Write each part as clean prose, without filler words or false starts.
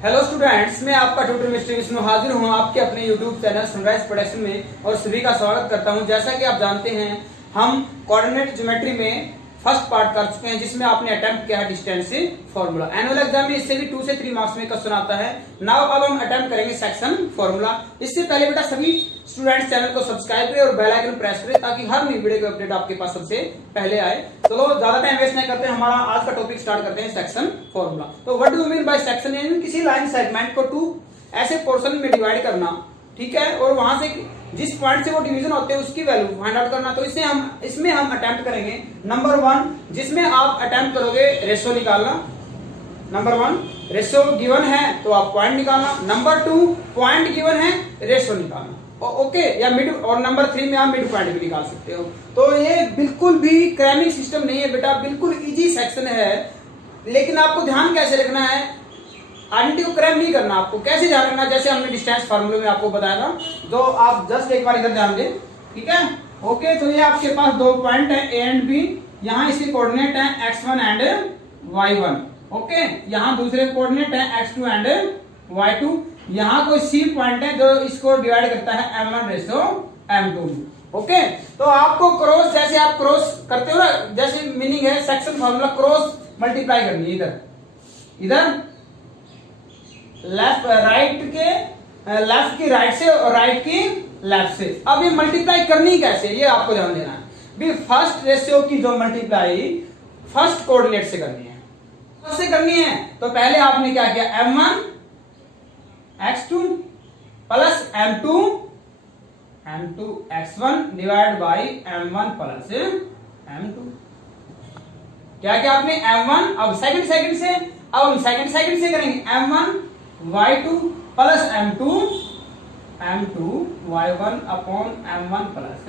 Hello students, मैं आपका tutor mister Vishnu हाजिर हूँ आपके अपने यूट्यूब चैनल सनराइज प्रोडक्शन में और सभी का स्वागत करता हूँ। जैसा कि आप जानते हैं, हम कोऑर्डिनेट ज्योमेट्री में फर्स्ट पार्ट कर चुके हैं जिसमें आपने अटेम्प्ट किया है डिस्टेंस फार्मूला। एनुअल एग्जाम में इससे भी 2 से 3 मार्क्स में क्वेश्चन आता है। नाउ अब हम अटेम्प्ट करेंगे सेक्शन फार्मूला। इससे पहले बेटा सभी स्टूडेंट्स चैनल को सब्सक्राइब करें और बेल आइकन प्रेस करें ताकि हर नई वीडियो की अपडेट आपके पास सबसे पहले आए। चलो ज्यादा टाइम वेस्ट नहीं करते, हमारा आज का टॉपिक स्टार्ट करते हैं सेक्शन फार्मूला। तो what do mean by section? यानी किसी लाइन सेगमेंट को 2 ऐसे पोर्शन में डिवाइड करना, ठीक है, और वहां से जिस पॉइंट से वो डिवीजन होते हैं उसकी वैल्यू फाइंड आउट करना। तो इसमें हम अटेम्प्ट करेंगे नंबर 1, जिसमें आप अटेम्प्ट करोगे रेशियो निकालना। नंबर 1 रेशियो गिवन है तो आप पॉइंट निकालना। नंबर 2 पॉइंट गिवन है, रेशियो निकालना। ओके, या मिड, और नंबर 3 में आप मिड पॉइंट भी निकाल सकते हो। तो ये बिल्कुल भी क्रैमिंग सिस्टम नहीं है बेटा, बिल्कुल इजी सेक्शन है। लेकिन आपको ध्यान कैसे रखना है, आइडेंटिटी को क्रैम नहीं करना। आपको कैसे ध्यान रखना, जैसे हमने डिस्टेंस फार्मूले में आपको बताया था, तो आप जस्ट एक बार इधर ध्यान दें, ठीक है। ओके, तो ये आपके पास 2 पॉइंट है ए एंड बी। यहाँ इसके कोऑर्डिनेट है x1 एंड y1। ओके, यहाँ दूसरे कोऑर्डिनेट है x2 एंड y2। यहाँ कोई सी पॉइंट है जो इसको डिवाइड करता है m1 रेशो m2। ओके, तो आपको क्रॉस, जैसे आप क्रॉस करते हो ना, जैसे मीनिंग है सेक्शन फार्मूला क्रॉस मल्टीप्लाई करनी है। इधर लेफ्ट की राइट से और राइट की लेफ्ट से। अब ये मल्टीप्लाई करनी कैसे, ये आपको ध्यान देना है। भी फर्स्ट रेशियो की जो मल्टीप्लाई फर्स्ट कोऑर्डिनेट से करनी है, फर्स्ट से करनी है। तो पहले आपने क्या किया, m1 x2 plus m2 x1 divide by m1 plus m2। क्या किया आपने, m1, अब सेकंड से, अब हम सेकंड से करेंगे m1 y2 plus m2 y1 upon m1 plus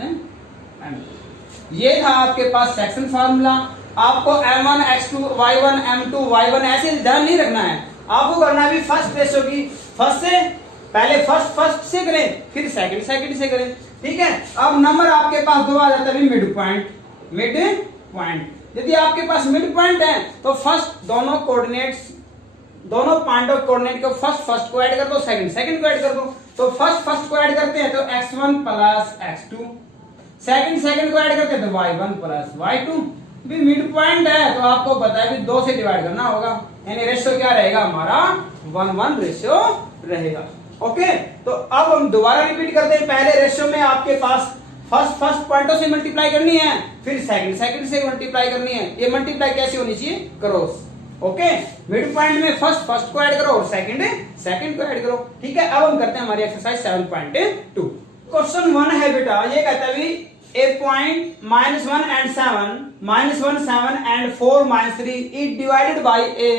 m2। ये था आपके पास सेक्शन फार्मूला। आपको m1 x2 y1 m2 y1 ऐसे ध्यान नहीं रखना है, आपको करना है भी फर्स्ट रेशियो की फर्स्ट से, पहले फर्स्ट से करें, फिर सेकंड से करें, ठीक है। अब नंबर आपके पास 2 आ जाता है मिड पॉइंट। यदि आपके पास मिड पॉइंट है तो फर्स्ट दोनों पॉइंट ऑफ कोऑर्डिनेट को फर्स्ट को ऐड कर दो, सेकंड को ऐड कर दो। तो फर्स्ट को ऐड करते हैं तो x1 प्लस x2, सेकंड को ऐड करते हैं तो y1 प्लस y2। भी मिड पॉइंट है तो आपको पता है भी 2 से डिवाइड करना होगा, यानी रेशियो क्या रहेगा हमारा 1:1 रेशियो रहेगा। ओके, तो अब हम दोबारा रिपीट करते हैं। पहले रेशियो में आपके पास फर्स्ट पॉइंटों से मल्टीप्लाई करनी है, फिर सेकंड से मल्टीप्लाई करनी है। ये मल्टीप्लाई कैसे होनी चाहिए, क्रॉस। ओके, मिड पॉइंट में फर्स्ट को ऐड करो और सेकंड को ऐड करो, ठीक है। अब हम करते हैं हमारी एक्सरसाइज 7.2। क्वेश्चन 1 है बेटा, ये कहता है a point -1 and 7, -1 7 and 4 -3 is divided by a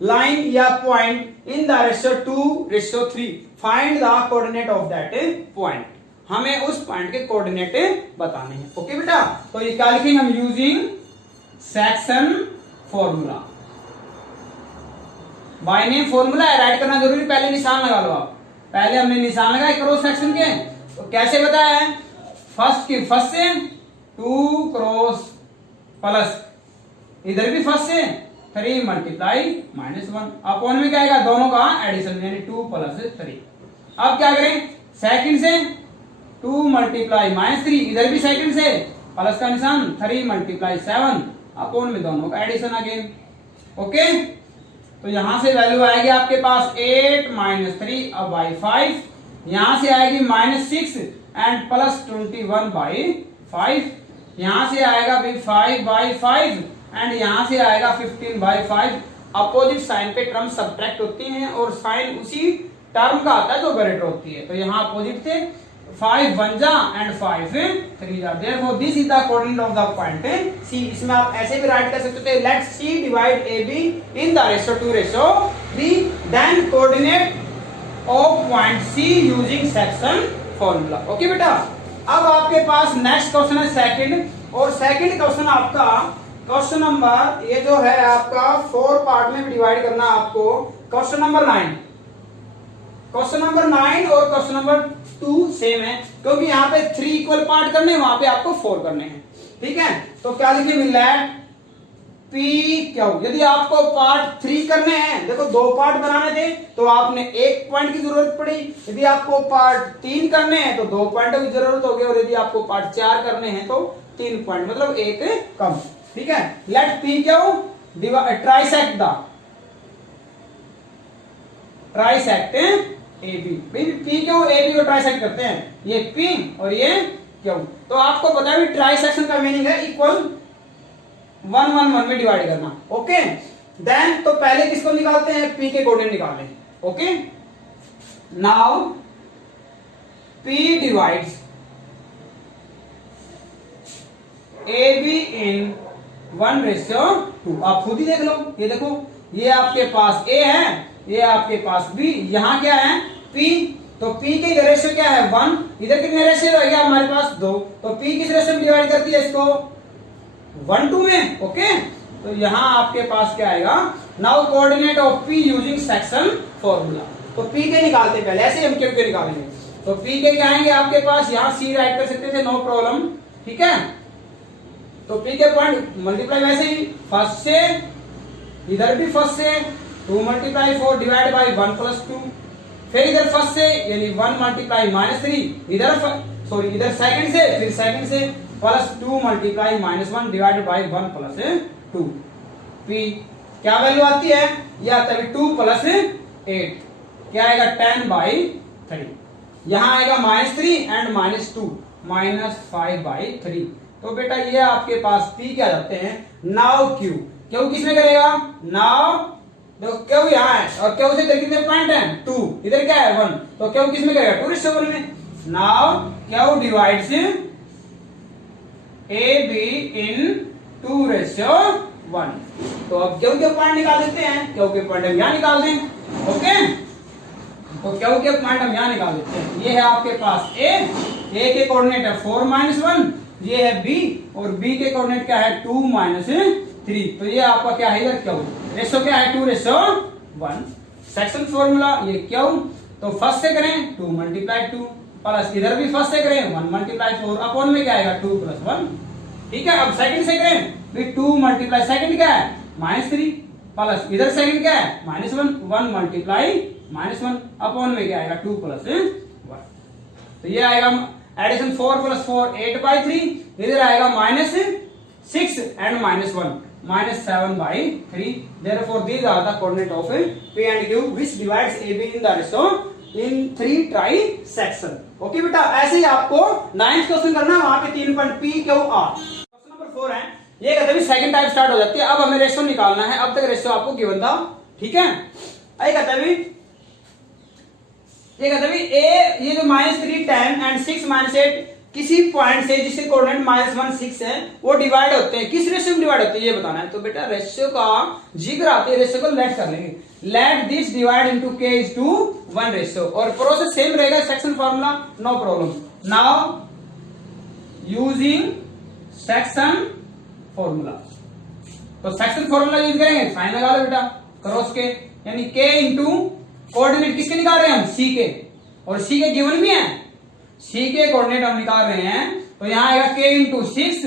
line या point in the ratio 2:3। Find the coordinate of that point। हमें उस पॉइंट के कोऑर्डिनेट बताने हैं। ओके बेटा, तो ये क्या लिखेंगे हम, using section formula. By name formula है, राइट करना जरूरी, पहले निशान लगा लो आप। पहले हमने निशान लगाए क्रॉस सेक्शन के, तो कैसे बताया है, फर्स्ट से 2 क्रॉस प्लस, इधर भी फर्स्ट से 3 मल्टीप्लाई -1 अपॉन में क्या आएगा, दोनों का एडिशन, यानी 2 + 3। अब क्या करें, सेकंड से 2 मल्टीप्लाई -3, इधर भी सेकंड से प्लस का निशान, 3 मल्टीप्लाई 7 अपॉन में दोनों का एडिशन अगेन। ओके, तो यहां से वैल्यू आएगी आपके पास 8 - 3 अब बाई 5, यहां से आएगी -6 एंड प्लस 21/5, यहां से आएगा भी 5/5 एंड यहां से आएगा 15/5। अपोजिट साइन पे टर्म सब्ट्रैक्ट होती हैं और साइन उसी टर्म का आता है जो ग्रेटर होती है। तो यहाँ अपोजिट थे 5 1 जा एंड 5 3 जा। Therefore this is the coordinate of the point C। इसमें आप ऐसे भी राइट कर सकते थे, let C divide AB in the ratio 2:3, then coordinate of point C using section formula. Okay बेटा, अब आपके पास नेक्स्ट क्वेश्चन है सेकंड, और सेकंड क्वेश्चन आपका क्वेश्चन नंबर, ये जो है आपका 4 पार्ट में डिवाइड करना आपको। क्वेश्चन नंबर 9 और क्वेश्चन नंबर 2 सेम है, क्योंकि यहाँ पे 3 इक्वल पार्ट करने हैं, वहां पे आपको 4 करने हैं, ठीक है। तो क्या लिखेंगे, लेट P क्यू। यदि आपको पार्ट 3 करने हैं, देखो 2 पार्ट बनाने थे तो आपने 1 पॉइंट की जरूरत पड़ी। यदि आपको पार्ट 3 करने हैं तो 2 पॉइंट की जरूरत होगी, और यदि आपको पार्ट 4 करने हैं तो 3 पॉइंट, मतलब 1 कम। ठीक है, let P Q trisect the trisect A B. P Q A B को ट्राइसेक्ट करते हैं, ये पी और ये क्यू। तो आपको पता है ट्राइसेक्शन का मीनिंग है इक्वल 1 1 1 में डिवाइड करना। ओके, देन तो पहले किसको निकालते हैं, पी के कोऑर्डिनेट निकाल लें। Okay, now P divides A be in 1:2। आप खुद ही देख लो, ये देखो, ये आपके पास ए है, ये आपके पास बी, यहां क्या है पी। तो P के इधर रेशियो क्या है 1, इधर कितने रेशियो रहेगा हमारे पास 2। तो P किस रेशियो में डिवाइड करती है इसको 1:2 में। ओके, तो यहां आपके पास क्या आएगा, now coordinate of P using section formula. तो P के निकालते हैं पहले, ऐसे हम Q के निकालेंगे। तो P के क्या आएंगे आपके पास, यहां C राइट कर सकते थे, नो प्रॉब्लम। ठीक है, तो P के पॉइंट मल्टीप्लाई वैसे ही फर्स्ट से, इधर भी फर्स्ट से 2 × 4 डिवाइड बाई 1 + 2, फिर इधर फर्स्ट से यानी 1 × -3, इधर सॉरी इधर सेकंड से, फिर सेकंड से प्लस 2 × -1 डिवाइडेड बाई 1 + 2। P क्या वैल्यू आती है, यह आता है 2 + 8, क्या आएगा 10/3। यहां आएगा -3 एंड -2 -5/3। तो बेटा ये आपके पास P क्या जाते हैं। नाउ Q किसमें करेगा, नाउ देखो क्यू यहाँ है और क्यू से इधर कितने पॉइंट हैं 2, इधर क्या है 1, तो क्यू किसमें करेगा 2:1 में। Now Q divides A be in 2:1। तो अब क्यू के पॉइंट निकाल देते हैं, क्यू के पॉइंट हम यहाँ निकाल दें। ओके, तो क्यू के पॉइंट हम यहाँ निकाल देते हैं। ये है आपके पास ए के कोऑर्डिनेट है 4 - 1, ये है बी और बी के कोऑर्डिनेट क्या है 2 - 3। तो ये आपका क्या है इधर क्यू, रेशो क्या है 2:1। सेक्शन फॉर्मूला ये क्यू, तो फर्स्ट से करें 2 × 2 प्लस इधर भी फर्स्ट से करें 1 × 4 अपॉन में क्या आएगा 2 + 1। ठीक है, अब सेकंड से करें भी 2 × सेकंड क्या है -3 प्लस इधर सेकंड क्या है -1 1 × -1 अपॉन में क्या आएगा 2 + 1। तो ये आएगा एडिशन 4 + 4 8/3, इधर आएगा -6 and -1 -7/3। Therefore these are the coordinate of P and Q which divides AB in the ratio in 3 trisection। Okay बेटा, ऐसे ही आपको 9th क्वेश्चन करना है, वहां पे 3 point P Q R। Question number 4 है, ये कहते हैं सेकंड टाइप स्टार्ट हो जाती है। अब हमें रेशियो निकालना है, अब तक रेशियो आपको गिवन था। ठीक है, ये कहता है ये जो -3 10 एंड 6 -8 किसी पॉइंट से जिसके कोऑर्डिनेट -1 6 है वो डिवाइड होते हैं, किस रेशियो में डिवाइड होते हैं ये बताना है। तो बेटा रेशियो का जिक्र आते है, रेशियो को लेट कर लेंगे, let this divide into k is two 1 ratio, और प्रोसेस सेम रहेगा, section formula no problem. Now using section formula, तो सेक्शन फॉर्मूला यूज करेंगे, साइन लगा लो बेटा क्रॉस के, यानी k इंटू कोऑर्डिनेट किसके निकाल रहे हैं हम c के, और c के गिवन भी है, c के कोऑर्डिनेट हम निकाल रहे हैं। तो यहां आएगा k into 6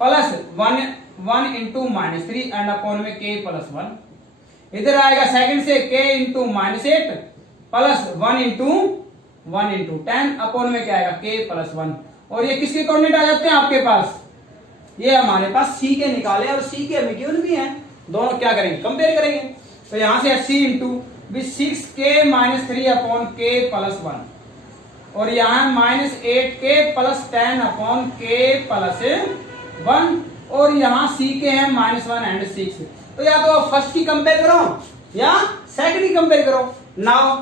plus 1 into -3 and upon में k प्लस 1। इधर आएगा सेकंड से k into -8 plus 1 into 10 upon में क्या आएगा k प्लस 1। और ये किसके कोऑर्डिनेट आ जाते हैं आपके पास, ये हमारे पास c के निकाले और c के हमें गिवन भी है, दोनों क्या करेंगे कंपेयर करेंगे। तो यहां से c into 6k -3 upon k plus 1, और यहाँ -8k plus 10 upon k plus 1, और यहाँ c के हैं -1 एंड 6। तो या तो फर्स्ट की कंपेयर करो या सेकंड की कंपेयर करो। नाउ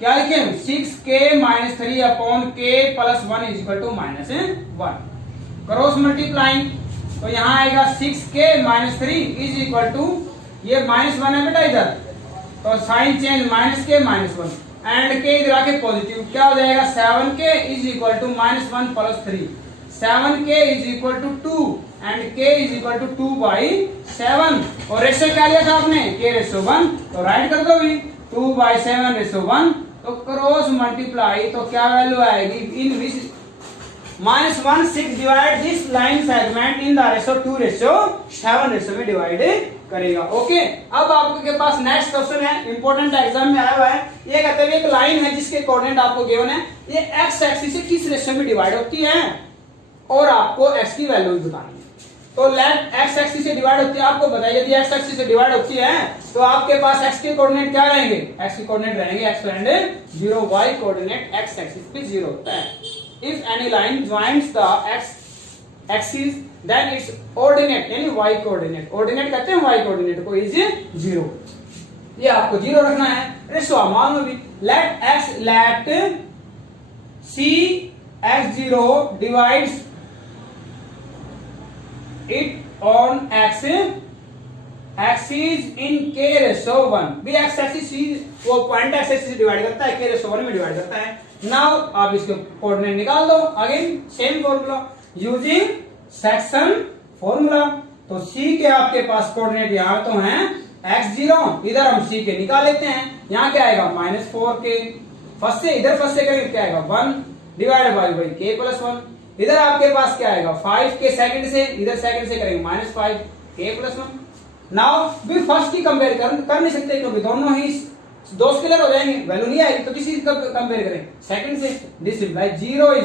क्या लिखे 6k -3 upon k plus 1 is equal to -1, cross multiplying. तो यहाँ आएगा 6k -3 इज इक्वल टू, ये -1 है बेटा इधर, तो sign change -k -1 and k इधर आके पॉजिटिव, क्या हो जाएगा 7k is equal to -1 plus 3, 7k is equal to 2 and k is equal to 2/7। और रेशियो क्या लिया था आपने k:1, तो राइट कर दो भी 2/7:1। तो क्रॉस मल्टीप्लाई, तो क्या वैल्यू आएगी इन विच -1 6 divide this line segment in the ratio 2:7 ratio में डिवाइड करेगा। ओके, अब आपके पास नेक्स्ट क्वेश्चन है, इंपॉर्टेंट एग्जाम में आया हुआ है। ये कहते हैं एक लाइन है जिसके कोऑर्डिनेट आपको गिवन है, ये एक्स एक्सिस से किस रेशो में डिवाइड होती है और आपको एक्स की वैल्यू बतानी है। तो लेट एक्स एक्सिस से डिवाइड होती है, आपको बताइए यदि एक्स एक्सिस से डिवाइड होती है तो आपके पास एक्स के कोऑर्डिनेट क्या रहेंगे, एक्स के कोऑर्डिनेट रहेंगे x and 0, y coordinate x axis पे 0 होता है। If any line joins the x axis then its ordinate यानी वाई कोऑर्डिनेट, ऑर्डिनेट कहते हैं वाई कोऑर्डिनेट को, इज 0। ये आपको 0 रखना है। रेशो मान लो भी let see x0 divides it on x axis in k ratio 1, भी x axis वो पॉइंट x axis से डिवाइड करता है, k ratio 1 में डिवाइड करता है। नाउ आप इसके कोऑर्डिनेट निकाल दो, again same formula using section formula. तो c के आपके पास कोऑर्डिनेट यहाँ तो हैं x0, इधर हम c के निकाल लेते हैं, यहाँ क्या आएगा -4k, फर्स्ट से इधर फर्स्ट से करेंगे क्या आएगा 1 डिवाइड बाय k + 1, इधर आपके पास क्या आएगा 5 के सेकंड से, इधर सेकंड से करेंगे -5 k + 1। नाउ भी फर्स्ट की कंपेयर कर नहीं सकते क्योंकि दोनों ही दो स्केलर हो जाएंगे, वैल्यू नहीं आएगी, तो किसी का कंपेयर करें सेकंड से। This implies 0 =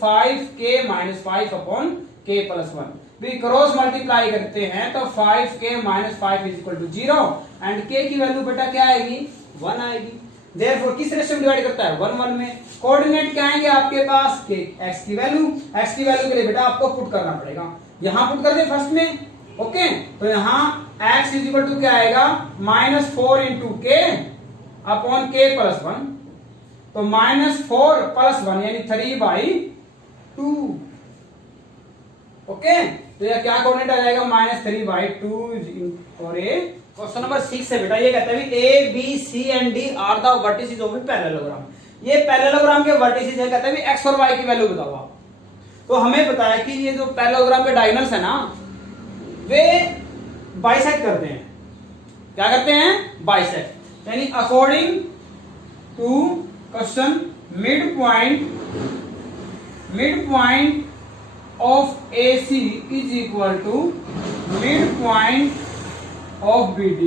5k - 5 upon k + 1। भी क्रॉस मल्टीप्लाई करते हैं तो 5k - 5 = 0 एंड k की वैल्यू बेटा क्या आएगी 1 आएगी। देयरफॉर किस रेशियो में डिवाइड करता है 1 1 में। कोऑर्डिनेट क्या आएंगे आपके पास के x की वैल्यू के लिए बेटा आपको पुट करना पड़ेगा, यहां पुट कर दे फर्स्ट में। ओके, तो यहां x = क्या आएगा -4 × k अपॉन k + 1, तो -4 + 1 यानी 3/2। ओके, तो यह क्या कोऑर्डिनेट आ जाएगा -3/2 और a। क्वेश्चन नंबर 6 है बेटा, ये कहता है A B C and D are the vertices of a parallelogram. ये पैरेललोग्राम के वर्टिसेस है, कहता है एक्स और वाई की वैल्यू बताओ आप। तो हमें पता है कि ये जो पैरेललोग्राम के डायगोनल्स है ना, वे बाइसेक्ट करते हैं। क्या करते हैं बाइसेक्ट, यानी according to question mid point of AC is equal to mid point of BD,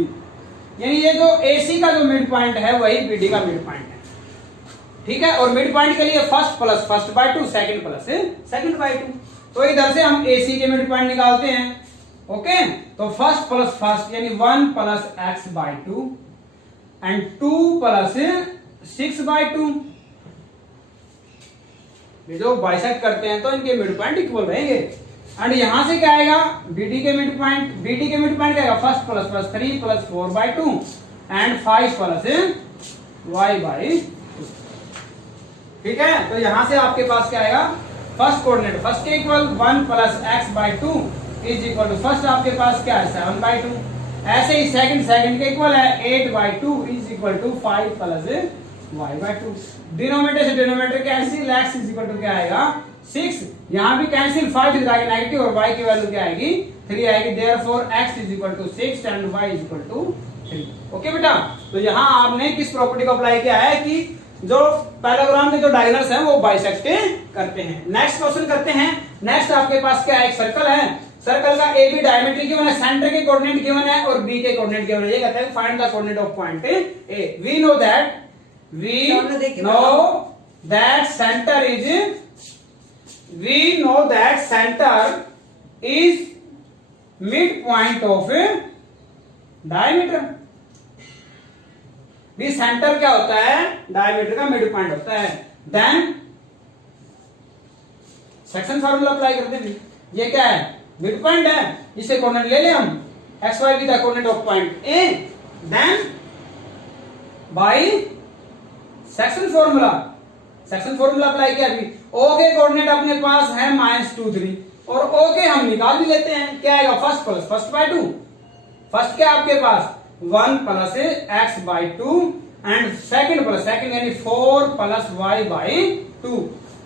यानी ये जो AC का जो मिड पॉइंट है वही BD का मिड पॉइंट है। ठीक है, और मिड पॉइंट के लिए first plus first by 2, second plus second by 2। तो इधर से हम AC के मिड पॉइंट निकालते हैं। ओके, तो फर्स्ट प्लस फर्स्ट यानी 1 + x/2 एंड 2 + 6/2। ये जो बाइसेक्ट करते हैं तो इनके मिड पॉइंट इक्वल रहेंगे। एंड यहां से क्या आएगा BD के मिड पॉइंट क्या आएगा first plus plus 3 + 4/2 and 5 + y/2। ठीक है, तो यहां से आपके पास क्या आएगा फर्स्ट कोऑर्डिनेट, फर्स्ट के equal 1 + x/2 is equal to first आपके पास क्या है 7/2। ऐसे ही सेकंड के इक्वल है 8/2 is equal to 5 + y/2। Denominator से denominator cancel, x is equal to क्या आएगा 6, यहां भी कैंसिल 5 इधर आएगा नेगेटिव और y की वैल्यू क्या आएगी 3 आएगी। Therefore x is equal to 6 and y is equal to 3। Okay बेटा, तो यहां आपने किस प्रॉपर्टी को अप्लाई किया है कि जो पैरेललोग्राम के जो डायगोनल्स हैं वो बाइसेक्ट करते हैं। नेक्स्ट क्वेश्चन करते हैं। नेक्स्ट आपके पास क्या है, एक सर्कल है, सर्कल का ए बी डायमीटर गिवन है, सेंटर के कोऑर्डिनेट गिवन है और बी के कोऑर्डिनेट गिवन है। ये कहता है find the coordinate of point A. We know that centre is mid point of diameter. भी सेंटर क्या होता है डायमीटर का मिड पॉइंट होता है। देन सेक्शन फार्मूला अप्लाई करते हैं। ये क्या है मिड पॉइंट है, इसे कोऑर्डिनेट ले ले हम x y with the coordinate of point A. Then by section formula apply किया। अभी ओ के कोऑर्डिनेट अपने पास है -2 3 और ओ के हम निकाल भी लेते हैं। क्या आएगा first plus first by 2, first क्या आपके पास 1 + x/2 and second plus second यानी 4 + y/2।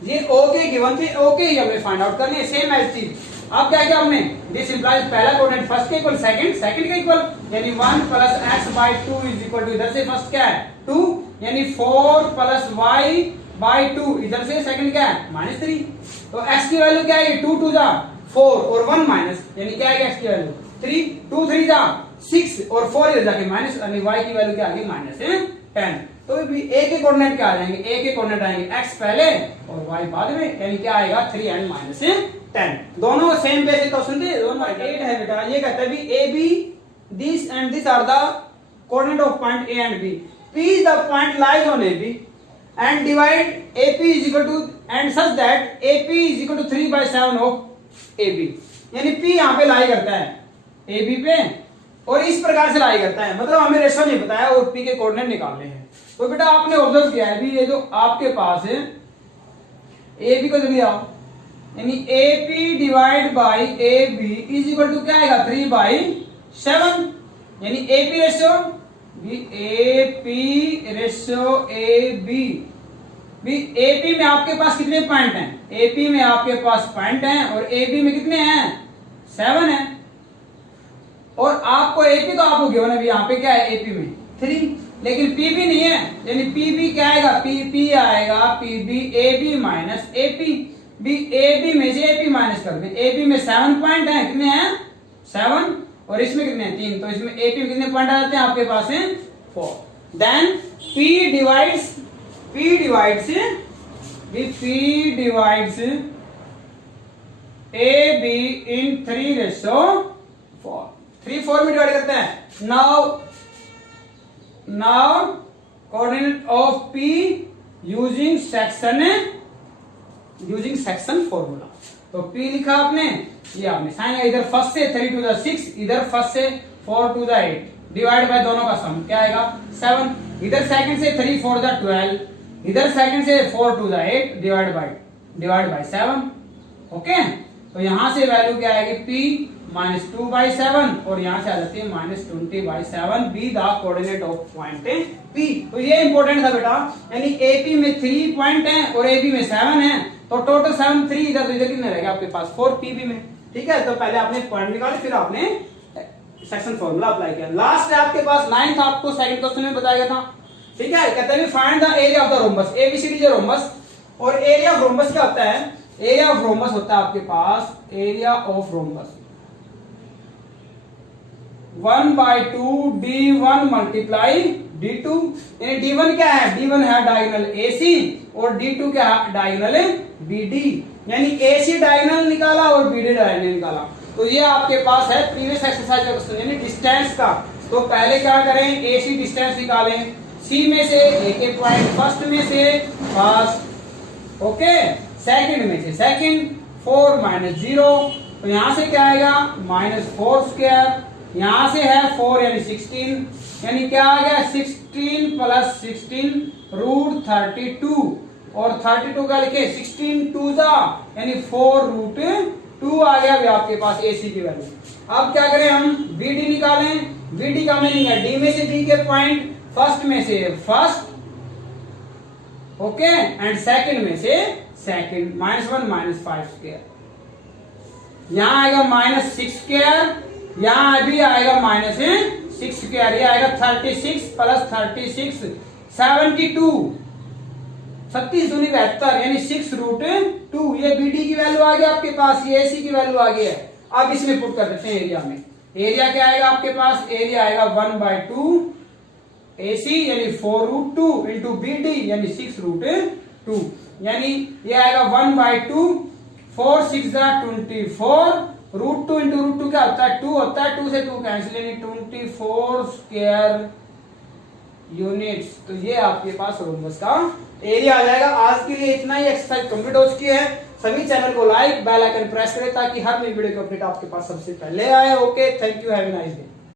ये ओके गिवन थे, ओके ही हमने फाइंड आउट करनी है सेम एज थी। अब क्या किया हमने, दिस इंप्लाइज पहला कोऑर्डिनेट फर्स्ट के इक्वल सेकंड के इक्वल यानी 1 + x/2 इज इक्वल टू इधर से फर्स्ट क्या है 2 यानी 4 + y/2 इधर से सेकंड क्या है -3। तो x की वैल्यू क्या है, 2 2 जा 4 और 1 माइनस, यानी क्या है x की वैल्यू 3, 2 3 जा 6 और 4 इधर जाके माइनस, यानी y की वैल्यू क्या आ गई माइनस 10। तो भी a के कोऑर्डिनेट क्या आ जाएंगे, a के कोऑर्डिनेट आएंगे x पहले और y बाद में, यानी क्या आएगा 3 and माइनस 10। दोनों सेम बेसिक क्वेश्चन थे, दोनों 8 है बेटा। ये कहता है भी a b this and this are the coordinate of point a and b, p is the point lies on ab and divide ap is equal to and such that ap is equal to 3/7 of ab, यानी p यहाँ पे लाई करता है ab पे और इस प्रकार से लाई करता है, मतलब हमें रेशो नहीं बताया और p के कोऑर्डिनेट निकालने हैं। तो बेटा आपने ऑब्जर्व किया है भी ये जो आपके पास है ab को लिया, यानी ap divide by ab is equal to क्या आएगा 3/7, यानी ap रेशो ab भी AP में आपके पास कितने पॉइंट हैं, AP में आपके पास पॉइंट हैं और AB में कितने हैं 7 हैं, और आपको AP तो आपको गिवन है यहाँ पे क्या है AP में 3, लेकिन PB नहीं है, यानी PB क्या आएगा PP आएगा PB AB माइनस AP, भी AB में से AP माइनस कर दे, AB में 7 पॉइंट हैं, कितने हैं 7 और इसमें कितने हैं 3, तो इसमें AP में कितने पॉइंट आ जाते हैं आपके पास हैं 4। Then P divides AB in 3/4, 3/4 में डिवाइड करते हैं। Now coordinate of P using section formula, तो P लिखा आपने, ये आपने साइन, इधर फर्स्ट से 3 to the 6, इधर फर्स्ट से 4 to the 8, डिवाइड बाय दोनों का सम क्या आएगा 7, इधर सेकंड से 3 4 the 12, इधर सेकंड से 4 to the 8 divide by 7। Okay, तो यहां से वैल्यू क्या आएगी P -2/7 और यहां से आ जाती है -20/7, be the coordinate of point P। तो ये इंपॉर्टेंट था बेटा, यानी AP में 3 पॉइंट हैं और AB में 7 हैं, तो टोटल 7 3 इधर कितने रहेगा आपके पास 4 PB में। ठीक है, तो पहले आपने पॉइंट निकाले फिर आपने सेक्शन फॉर्मूला अप्लाई किया। लास्ट है आपके पास 9th, आपको सेकंड क्वेश्चन में बताया गया था। ठीक है, कहते हैं find the area of the rhombus, ABCD जो रोम्बस, और एरिया ऑफ रोम्बस क्या होता है, एरिया ऑफ रोम्बस होता है आपके पास, area of rhombus 1/2 D1 multiply D2, यानी D1 क्या है, D1 है डायगोनल AC और D2 क्या है डायगोनल BD, यानी AC डायगोनल निकाला और BD डायगोनल निकाला। तो ये आपके पास है प्रीवियस एक्सरसाइज का क्वेश्चन, यानी डिस्टेंस का। तो पहले क्या करें, AC डिस्टेंस निकालें, C में से A के पॉइंट, फर्स्ट में से फर्स्ट, ओके, सेकंड में से सेकंड, 4 - 0, तो यहां से क्या आएगा -4², यहां से है 4 यानी 16, यानी क्या आ गया 16 + 16 √32, और 32 का लिखे 16 2 जा यानी 4√2 आ गया भी आपके पास AC की वैल्यू। अब क्या करें हम BD निकालें, BD का मीनिंग है D में से D के पॉइंट, फर्स्ट में से फर्स्ट, ओके, एंड सेकंड में से सेकंड, -1 - 5², यहां आएगा -6², यहां भी आएगा -6², ये आएगा 36 + 36 72, 36 दूनी 72 यानी 6√2, ये BD की वैल्यू आ गई आपके पास, ये AC की वैल्यू आ गई है। अब इसमें पुट कर देते हैं एरिया में, एरिया क्या आएगा आपके पास, एरिया आएगा 1/2 AC यानी 4√2 इंटू BD यानी 6√2, यानी ये आएगा 1/2, 4 6 24, √2 इंटू √2 क्या होता है 2 होता है, 2 से 2 कैंसिल, यानी 24² यूनिट्स। तो ये आपके पास रोम्बस का एरिया आ जाएगा। आज के लिए इतना ही, एक्सरसाइज कंप्लीट हो चुकी है। सभी चैनल को लाइक, बेल आइकन प्रेस करें ताकि हर नई वीडियो की अपडेट आपके पास सबसे पहले आए। Okay, thank you, have a nice day.